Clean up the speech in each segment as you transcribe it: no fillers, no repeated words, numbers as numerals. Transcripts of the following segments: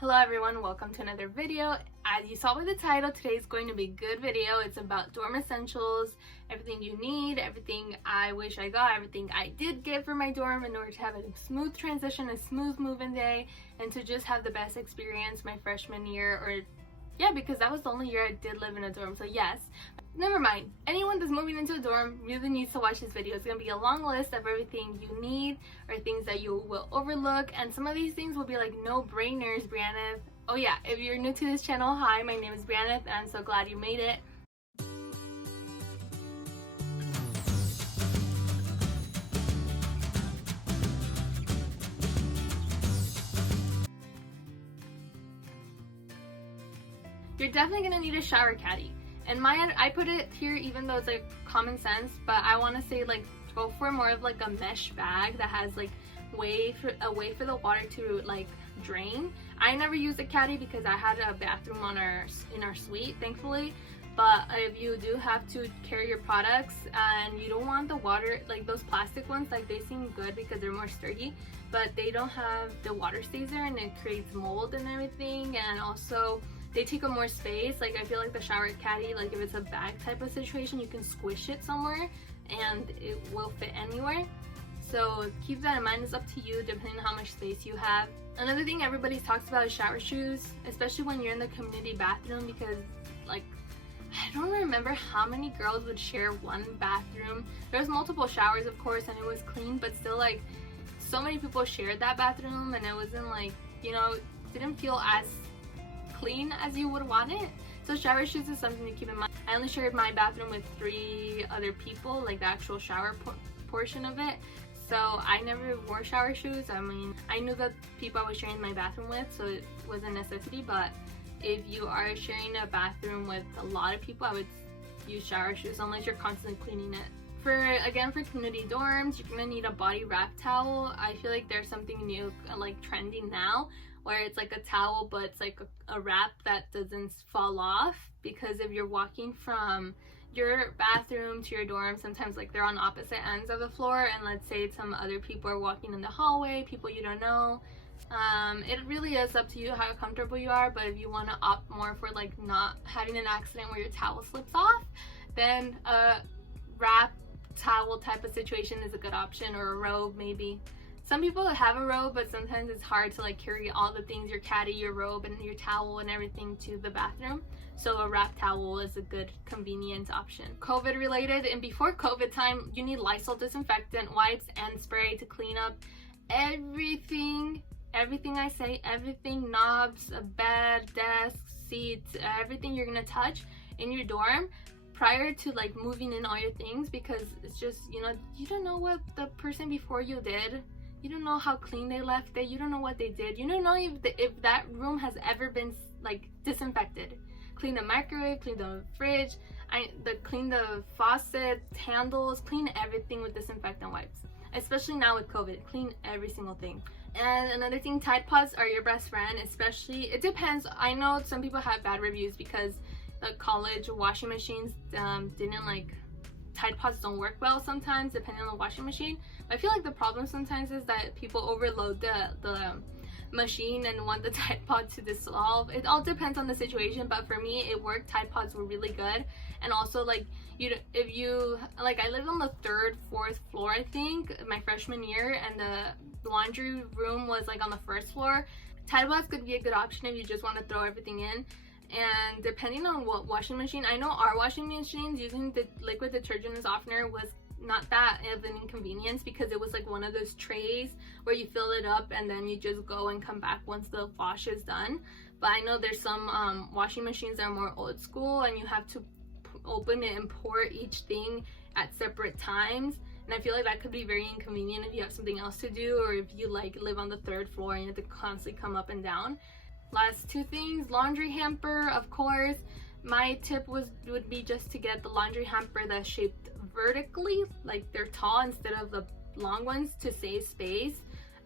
Hello everyone, welcome to another video. As you saw by the title, today is going to be a good video. It's about dorm essentials, everything you need, everything I wish I got, everything I did get for my dorm in order to have a smooth transition, a smooth move-in day, and to just have the best experience my freshman year, or yeah, because that was the only year I did live in a dorm, so yes. Never mind. Anyone that's moving into a dorm really needs to watch this video. It's going to be a long list of everything you need or things that you will overlook, and some of these things will be like no-brainers, Brianneth. Oh yeah, if you're new to this channel, hi, my name is Brianneth, and I'm so glad you made it. You're definitely going to need a shower caddy. And I put it here even though it's like common sense, but I want to say like go for more of like a mesh bag that has like a way for the water to like drain. I never used a caddy because I had a bathroom in our suite, thankfully. But if you do have to carry your products and you don't want the water, like those plastic ones, like they seem good because they're more sturdy, but they don't have the water stays there and it creates mold and everything, and also they take up more space. Like I feel like the shower caddy, like if it's a bag type of situation, you can squish it somewhere and it will fit anywhere. So keep that in mind. It's up to you depending on how much space you have. Another thing everybody talks about is shower shoes, especially when you're in the community bathroom, because like I don't remember how many girls would share one bathroom. There was multiple showers of course and it was clean, but still like so many people shared that bathroom and it wasn't like, you know, didn't feel as clean as you would want it. So shower shoes is something to keep in mind. I only shared my bathroom with 3 other people, like the actual shower portion of it, so I never wore shower shoes. I mean, I knew the people I was sharing my bathroom with, so it was a necessity, but if you are sharing a bathroom with a lot of people, I would use shower shoes unless you're constantly cleaning it. For community dorms, you're gonna need a body wrap towel. I feel like there's something new like trending now where it's like a towel but it's like a wrap that doesn't fall off, because if you're walking from your bathroom to your dorm, sometimes like they're on opposite ends of the floor, and let's say some other people are walking in the hallway, people you don't know. It really is up to you how comfortable you are, but if you want to opt more for like not having an accident where your towel slips off, then a wrap towel type of situation is a good option, or a robe maybe. Some people have a robe, but sometimes it's hard to like carry all the things, your caddy, your robe, and your towel and everything to the bathroom. So a wrap towel is a good convenient option. COVID related, and before COVID time, you need Lysol disinfectant wipes and spray to clean up everything. Everything I say, everything, knobs, a bed, desk, seats, everything you're gonna touch in your dorm prior to like moving in all your things, because it's just, you know, you don't know what the person before you did. You don't know how clean they left it. You don't know what they did. You don't know if that room has ever been like disinfected. Clean the microwave, clean the fridge, clean the faucet, handles, clean everything with disinfectant wipes. Especially now with COVID, clean every single thing. And another thing, Tide Pods are your best friend, especially, it depends. I know some people have bad reviews because the college washing machines didn't like, Tide Pods don't work well sometimes depending on the washing machine. I feel like the problem sometimes is that people overload the machine and want the Tide Pod to dissolve. It all depends on the situation, but for me it worked. Tide Pods were really good. And also like if you like, I lived on the 3rd, 4th floor I think my freshman year, and the laundry room was like on the 1st floor. Tide Pods could be a good option if you just want to throw everything in. And depending on what washing machine, I know our washing machines using the liquid detergent and softener was not that of an inconvenience, because it was like one of those trays where you fill it up and then you just go and come back once the wash is done. But I know there's some washing machines that are more old school and you have to open it and pour each thing at separate times, and I feel like that could be very inconvenient if you have something else to do, or if you like live on the 3rd floor and you have to constantly come up and down. Last 2 things, laundry hamper, of course. My tip would be just to get the laundry hamper that's shaped vertically, like they're tall instead of the long ones, to save space.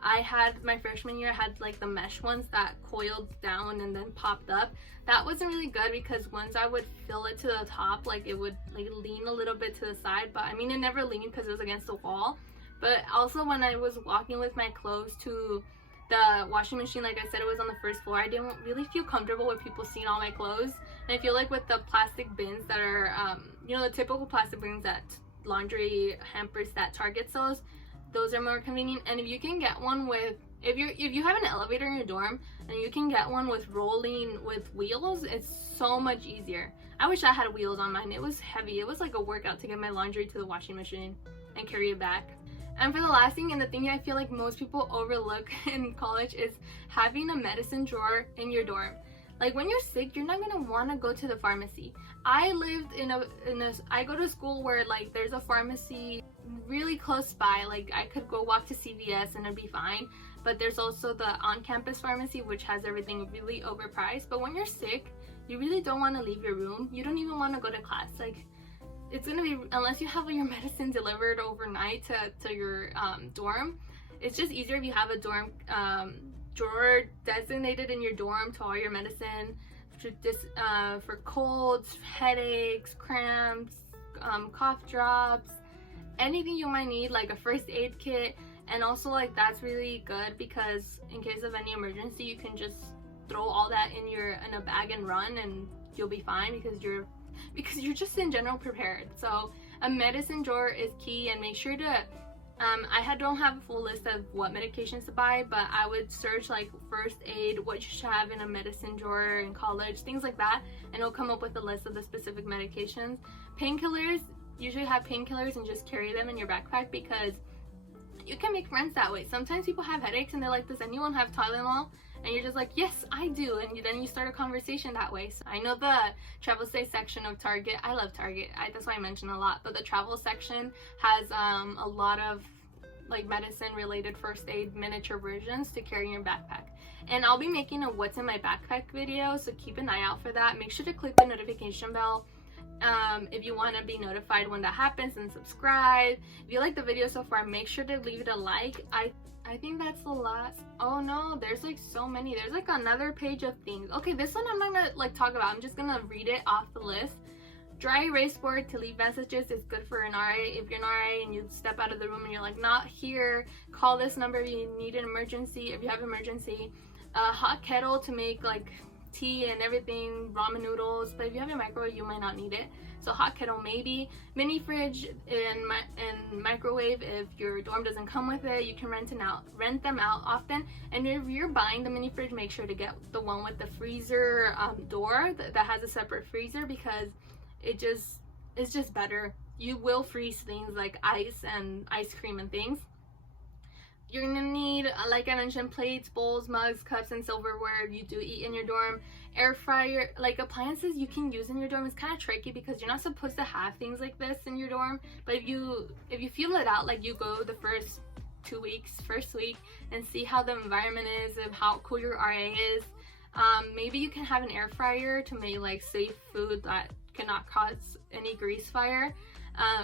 I had my freshman year, I had like the mesh ones that coiled down and then popped up. That wasn't really good because once I would fill it to the top, like it would like lean a little bit to the side, but I mean it never leaned because it was against the wall. But also when I was walking with my clothes to The washing machine, like I said, it was on the first floor. I didn't really feel comfortable with people seeing all my clothes. And I feel like with the plastic bins that are, you know, the typical plastic bins that laundry hampers that Target sells, those are more convenient. And if you can get one with, if you have an elevator in your dorm and you can get one with rolling with wheels, it's so much easier. I wish I had wheels on mine. It was heavy. It was like a workout to get my laundry to the washing machine and carry it back. And for the last thing, and the thing I feel like most people overlook in college, is having a medicine drawer in your dorm. Like when you're sick, you're not gonna want to go to the pharmacy. I lived I go to school where like there's a pharmacy really close by. Like I could go walk to CVS and it'd be fine. But there's also the on-campus pharmacy, which has everything really overpriced. But when you're sick, you really don't want to leave your room. You don't even want to go to class. Like it's gonna be, unless you have your medicine delivered overnight to your dorm, it's just easier if you have a dorm drawer designated in your dorm to all your medicine for colds, headaches, cramps, cough drops, anything you might need, like a first aid kit. And also like that's really good because in case of any emergency, you can just throw all that in a bag and run, and you'll be fine because you're just in general prepared. So a medicine drawer is key, and make sure to I don't have a full list of what medications to buy, but I would search like first aid, what you should have in a medicine drawer in college, things like that, and it'll come up with a list of the specific medications. Painkillers, usually have painkillers and just carry them in your backpack because you can make friends that way. Sometimes people have headaches and they're like, does anyone have Tylenol? And you're just like, yes, I do. And then you start a conversation that way. So I know the travel stay section of Target, I love Target, that's why I mention a lot, but the travel section has a lot of like medicine related first aid miniature versions to carry in your backpack. And I'll be making a what's in my backpack video, so keep an eye out for that. Make sure to click the notification bell if you want to be notified when that happens, and subscribe. If you like the video so far, make sure to leave it a like. I think that's the last. Oh no, there's like so many. There's like another page of things. Okay, this one I'm not gonna like talk about. I'm just gonna read it off the list. Dry erase board to leave messages is good for an RA. If you're an RA and you step out of the room and you're like not here, call this number if you need an emergency, if you have an emergency. Hot kettle to make like tea and everything, ramen noodles, but if you have a microwave you might not need it, so hot kettle maybe. Mini fridge and microwave, if your dorm doesn't come with it, you can rent them out often. And if you're buying the mini fridge, make sure to get the one with the freezer door that has a separate freezer, because it's just better. You will freeze things like ice and ice cream and things. You're gonna need, like I mentioned, plates, bowls, mugs, cups, and silverware if you do eat in your dorm. Air fryer, like appliances you can use in your dorm, is kind of tricky because you're not supposed to have things like this in your dorm. But if you feel it out, like you go the first week, and see how the environment is, and how cool your RA is, maybe you can have an air fryer to make like safe food that cannot cause any grease fire.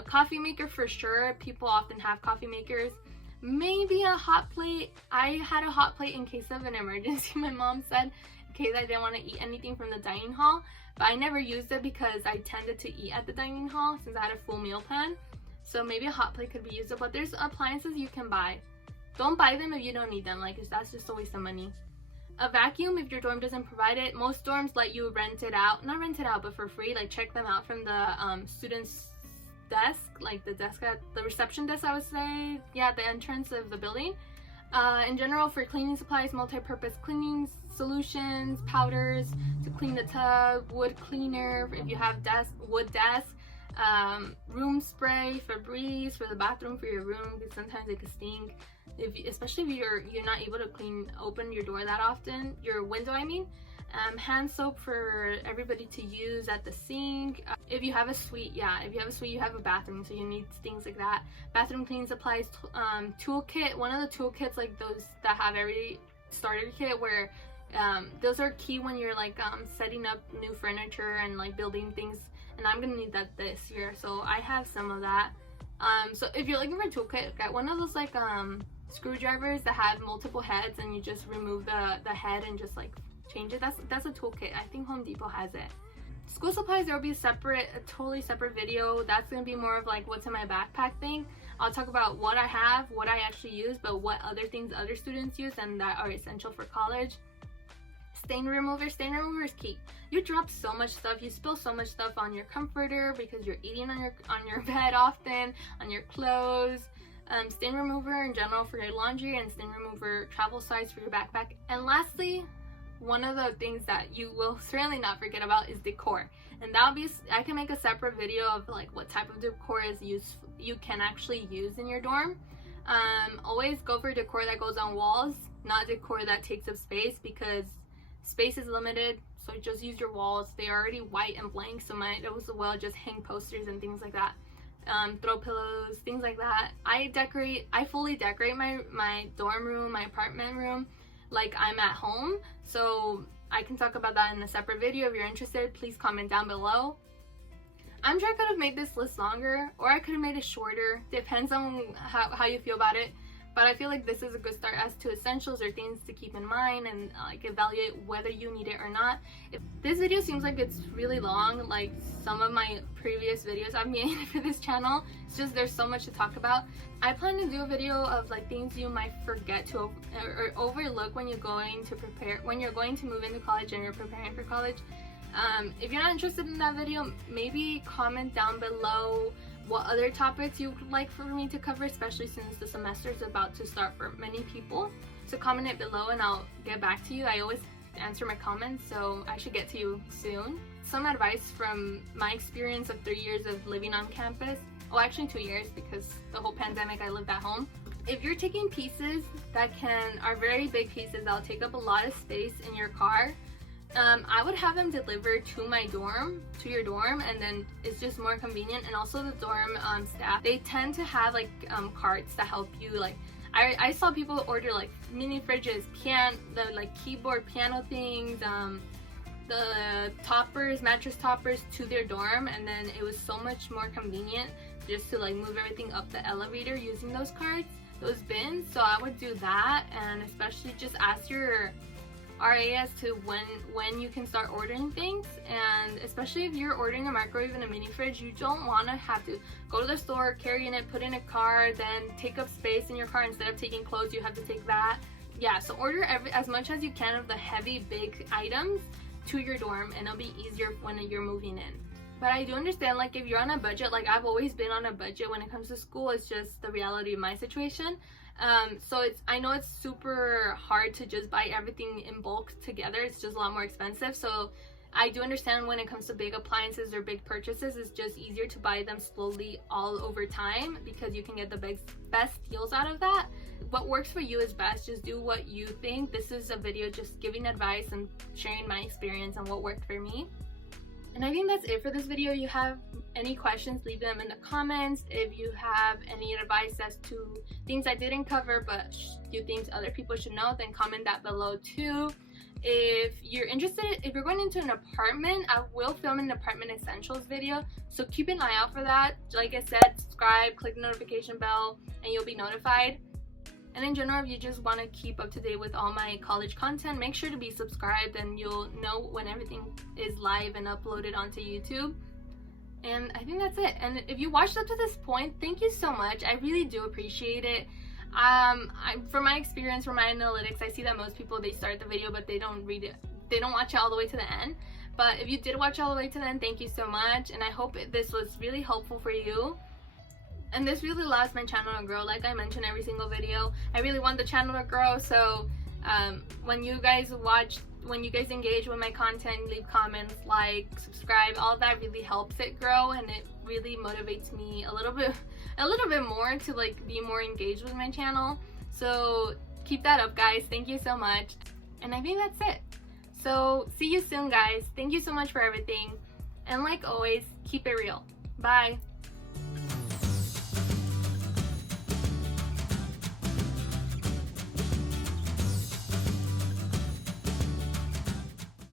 Coffee maker for sure. People often have coffee makers. Maybe a hot plate. I had a hot plate in case of an emergency, my mom said, in case I didn't want to eat anything from the dining hall, but I never used it because I tended to eat at the dining hall since I had a full meal plan. So maybe a hot plate could be used, but there's appliances you can buy. Don't buy them if you don't need them, like that's just a waste of money. A vacuum, if your dorm doesn't provide it. Most dorms let you rent it out, not rent it out, but for free. Like check them out from the students desk, like the desk at the reception desk, I would say, yeah, the entrance of the building. In general, for cleaning supplies, multi-purpose cleaning solutions, powders to clean the tub, wood cleaner if you have wood desk, room spray, Febreze for the bathroom for your room because sometimes it can stink. Especially if you're not able to open your door that often, your window I mean. Hand soap for everybody to use at the sink. If you have a suite, you have a bathroom, so you need things like that. Bathroom cleaning supplies, toolkit. One of the toolkits, like those that have every starter kit, where those are key when you're like setting up new furniture and like building things. And I'm gonna need that this year, so I have some of that. So if you're looking for a toolkit, get one of those like screwdrivers that have multiple heads, and you just remove the head and just like change it. That's a toolkit. I think Home Depot has it. School supplies, there will be a totally separate video. That's gonna be more of like what's in my backpack thing. I'll talk about what I have, what I actually use, but what other things other students use and that are essential for college. Stain remover is key. You drop so much stuff, you spill so much stuff on your comforter because you're eating on your bed often, on your clothes. Stain remover in general for your laundry, and stain remover travel size for your backpack. And lastly, one of the things that you will certainly not forget about is decor, and that'll be, I can make a separate video of like what type of decor is you can actually use in your dorm. Always go for decor that goes on walls, not decor that takes up space, because space is limited. So just use your walls. They're already white and blank, so might as well just hang posters and things like that. Throw pillows, things like that. I fully decorate my dorm room, my apartment room, like I'm at home. So I can talk about that in a separate video. If you're interested, please comment down below. I'm sure I could have made this list longer, or I could have made it shorter. Depends on how you feel about it. But I feel like this is a good start as to essentials or things to keep in mind and like evaluate whether you need it or not. If this video seems like it's really long, like some of my previous videos I've made for this channel, it's just there's so much to talk about. I plan to do a video of like things you might forget to or overlook when you're going to move into college and you're preparing for college. If you're not interested in that video, maybe comment down below what other topics you would like for me to cover, especially since the semester is about to start for many people. So comment it below and I'll get back to you. I always answer my comments, so I should get to you soon. Some advice from my experience of 3 years of living on campus. Oh, actually 2 years, because the whole pandemic I lived at home. If you're taking pieces that are very big pieces that'll take up a lot of space in your car, I would have them delivered to your dorm, and then it's just more convenient. And also the dorm staff, they tend to have like carts that help you. Like I saw people order like mini fridges, the like keyboard piano things, the toppers, mattress toppers to their dorm, and then it was so much more convenient just to like move everything up the elevator using those carts, those bins. So I would do that, and especially just ask your RA as to when you can start ordering things. And especially if you're ordering a microwave and a mini fridge, you don't want to have to go to the store, carry it, put in a car, then take up space in your car. Instead of taking clothes, you have to take that. Yeah, so order as much as you can of the heavy big items to your dorm, and it'll be easier when you're moving in. But I do understand, like if you're on a budget, like I've always been on a budget when it comes to school, it's just the reality of my situation. So I know it's super hard to just buy everything in bulk together. It's just a lot more expensive. So I do understand when it comes to big appliances or big purchases, it's just easier to buy them slowly all over time because you can get the best deals out of that. What works for you is best. Just do what you think. This is a video just giving advice and sharing my experience and what worked for me. And I think that's it for this video. If you have any questions, leave them in the comments. If you have any advice as to things I didn't cover but you think other people should know, then comment that below too. If you're interested, if you're going into an apartment, I will film an apartment essentials video, so keep an eye out for that. Like I said, subscribe, click the notification bell, and you'll be notified. And in general, if you just want to keep up to date with all my college content, make sure to be subscribed and you'll know when everything is live and uploaded onto YouTube. And I think that's it. And if you watched up to this point, thank you so much. I really do appreciate it. From my experience, from my analytics, I see that most people, they start the video but they don't read it, they don't watch it all the way to the end. But if you did watch all the way to the end, thank you so much, and I hope this was really helpful for you. And this really allows my channel to grow. Like I mentioned every single video, I really want the channel to grow. So when you guys engage with my content, leave comments, like, subscribe, all of that really helps it grow, and it really motivates me a little bit more to like be more engaged with my channel. So keep that up, guys. Thank you so much. And I think that's it. So see you soon, guys. Thank you so much for everything, and like always, keep it real. Bye.